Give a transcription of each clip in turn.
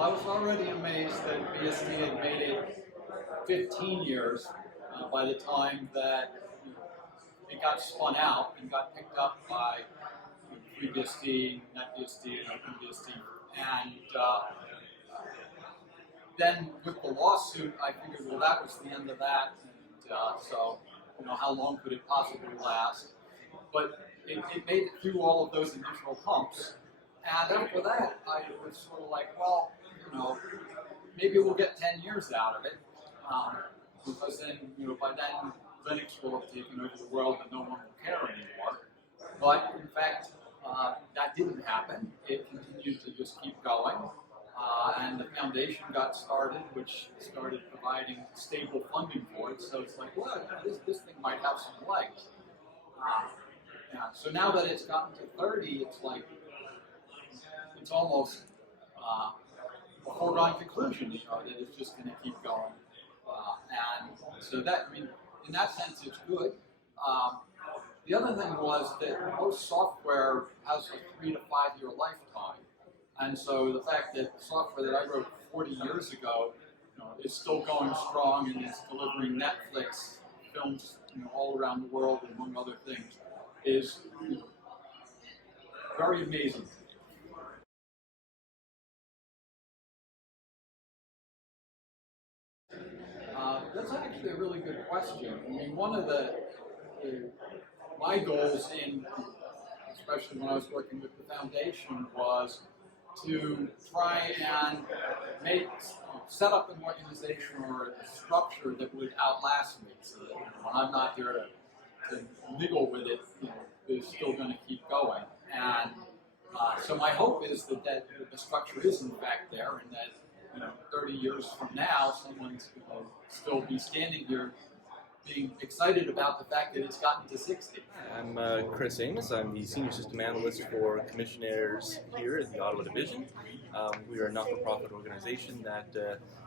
Well, I was already amazed that BSD had made it 15 years by the time that it got spun out and got picked up by FreeBSD, NetBSD, and OpenBSD. And then with the lawsuit, I figured, well, that was the end of that. And so, how long could it possibly last? But it made it through all of those initial humps. And after that, I was sort of like, well, maybe we'll get 10 years out of it. Because then, by then, Linux will have taken over the world and no one will care anymore. But in fact, that didn't happen. It continued to just keep going. And the foundation got started, which started providing stable funding for it. So it's like, well, this thing might have some legs. So now that it's gotten to 30, it's like, it's almost a foregone conclusion, that it's just going to keep going. And so that, in that sense, it's good. The other thing was that most software has a 3 to 5 year lifetime. And so the fact that software that I wrote 40 years ago, is still going strong and is delivering Netflix films, all around the world, among other things, is very amazing. That's actually a really good question. One of my goals especially when I was working with the foundation, was to try and set up an organization or a structure that would outlast me, so that when I'm not there to niggle with it, it's still going to keep going. And so my hope is that the structure is in fact there, and that 30 years from now, someone's going to still be standing here being excited about the fact that it's gotten to 60. I'm Chris Amos. I'm the Senior System Analyst for Commissionaires here in the Ottawa Division. We are a not-for-profit organization that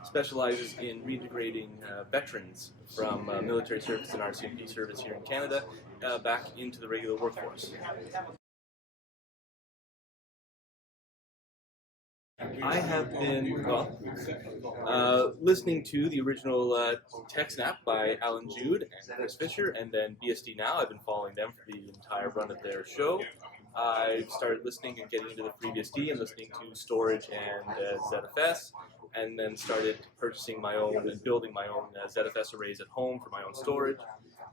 specializes in reintegrating veterans from military service and RCMP service here in Canada back into the regular workforce. I have been, listening to the original Tech Snap by Alan Jude and Chris Fisher, and then BSD Now. I've been following them for the entire run of their show. I started listening and getting into the FreeBSD and listening to storage and ZFS, and then started purchasing my own and building my own ZFS arrays at home for my own storage,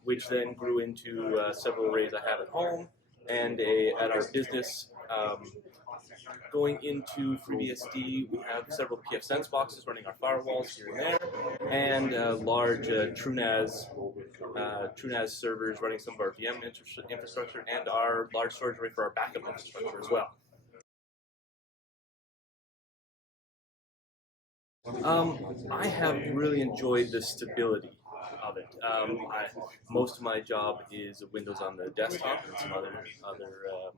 which then grew into several arrays I have at home and at our business. Going into FreeBSD, we have several pfSense boxes running our firewalls here and there, and large TrueNAS servers running some of our VM infrastructure, and our large storage array for our backup infrastructure as well. I have really enjoyed the stability of it. Most of my job is Windows on the desktop and some other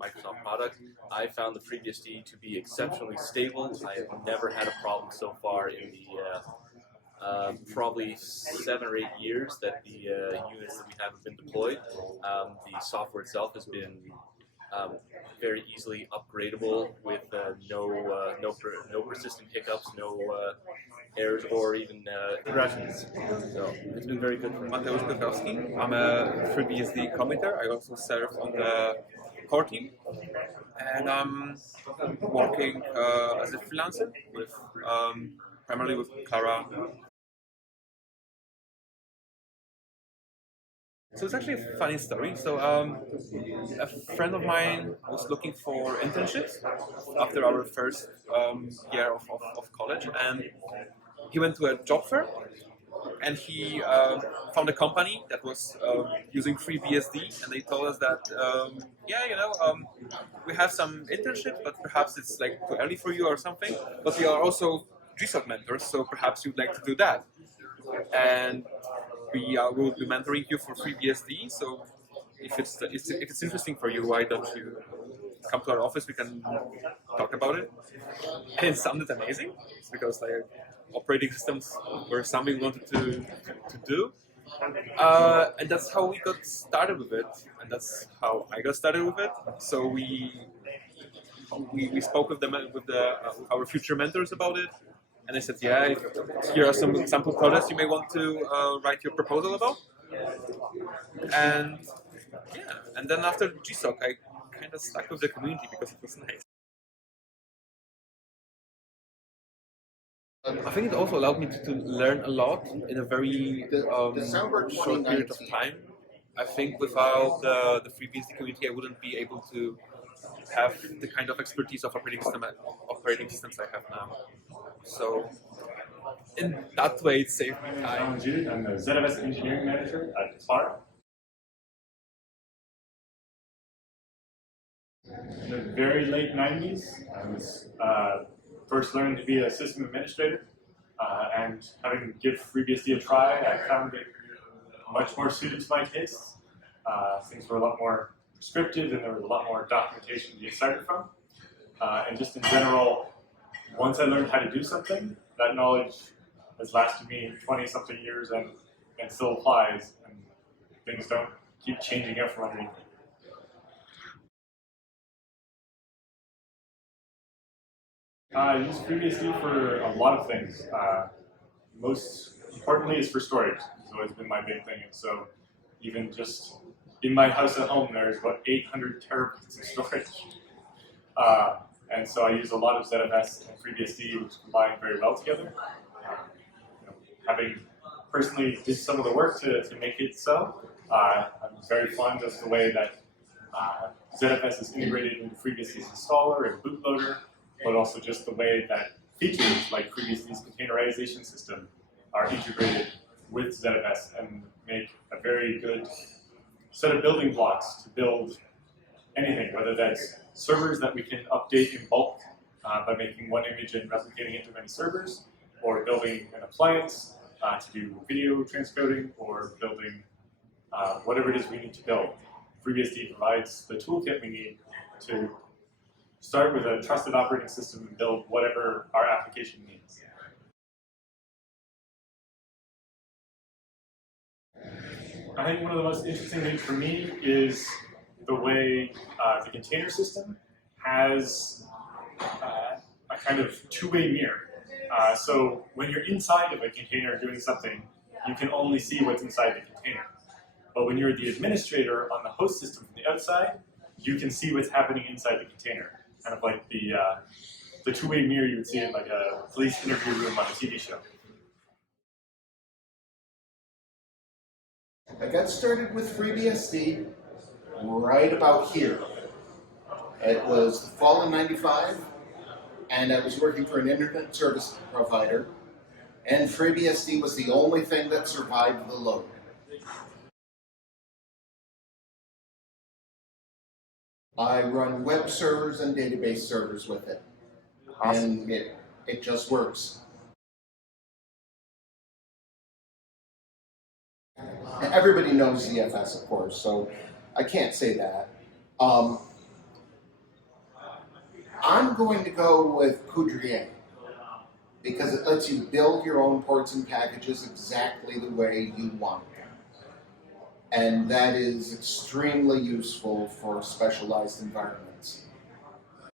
Microsoft products. I found the FreeBSD to be exceptionally stable. I have never had a problem so far in the probably 7 or 8 years that the units that we have been deployed. The software itself has been very easily upgradable with no persistent hiccups, no errors, or even regressions. So it's been very good for me. I'm a FreeBSD committer. I also serve on the core team, and I'm working as a freelancer with primarily with Clara. So it's actually a funny story. So a friend of mine was looking for internships after our first year of college, and he went to a job fair, and he found a company that was using FreeBSD, and they told us that we have some internships, but perhaps it's like too early for you or something. But we are also GSOC mentors, so perhaps you'd like to do that. And we will be mentoring you for FreeBSD. So if it's interesting for you, why don't you come to our office? We can talk about it. And it sounded amazing because operating systems were something we wanted to do. And that's how we got started with it, and that's how I got started with it. So we spoke with our future mentors about it, And I said, yeah, here are some example projects you may want to write your proposal about. And yeah, and then after GSOC, I kind of stuck with the community because it was nice. I think it also allowed me to learn a lot in a very short period of time. I think without the FreeBSD community, I wouldn't be able to have the kind of expertise of operating systems I have now. So in that way, it saved me time. I'm Jude. I'm the ZFS engineering manager at Spark. In the very late 90s, I was first learning to be a system administrator, and having to give FreeBSD a try, I found it much more suited to my tastes. Things were a lot more prescriptive, and there was a lot more documentation to be excited from. And just in general, once I learned how to do something, that knowledge has lasted me 20-something years and still applies, and things don't keep changing out from underneath me. I use FreeBSD for a lot of things. Most importantly is for storage. It's always been my big thing. And so even just in my house at home, there's about 800 terabytes of storage. And so I use a lot of ZFS and FreeBSD, which combine very well together. Having personally did some of the work to make it so, I'm very fond of the way that ZFS is integrated into FreeBSD's installer and bootloader, but also just the way that features like FreeBSD's containerization system are integrated with ZFS and make a very good set of building blocks to build anything, whether that's servers that we can update in bulk by making one image and replicating it to many servers, or building an appliance to do video transcoding, or building whatever it is we need to build. FreeBSD provides the toolkit we need to start with a trusted operating system and build whatever our application needs. I think one of the most interesting things for me is the way the container system has a kind of two-way mirror. So when you're inside of a container doing something, you can only see what's inside the container. But when you're the administrator on the host system from the outside, you can see what's happening inside the container. Kind of like the two-way mirror you would see in like a police interview room on a TV show. I got started with FreeBSD right about here. It was the fall of '95, and I was working for an internet service provider, and FreeBSD was the only thing that survived the load. I run web servers and database servers with it, and it just works. Everybody knows ZFS, of course, so I can't say that. I'm going to go with Coudrier because it lets you build your own ports and packages exactly the way you want them. And that is extremely useful for specialized environments.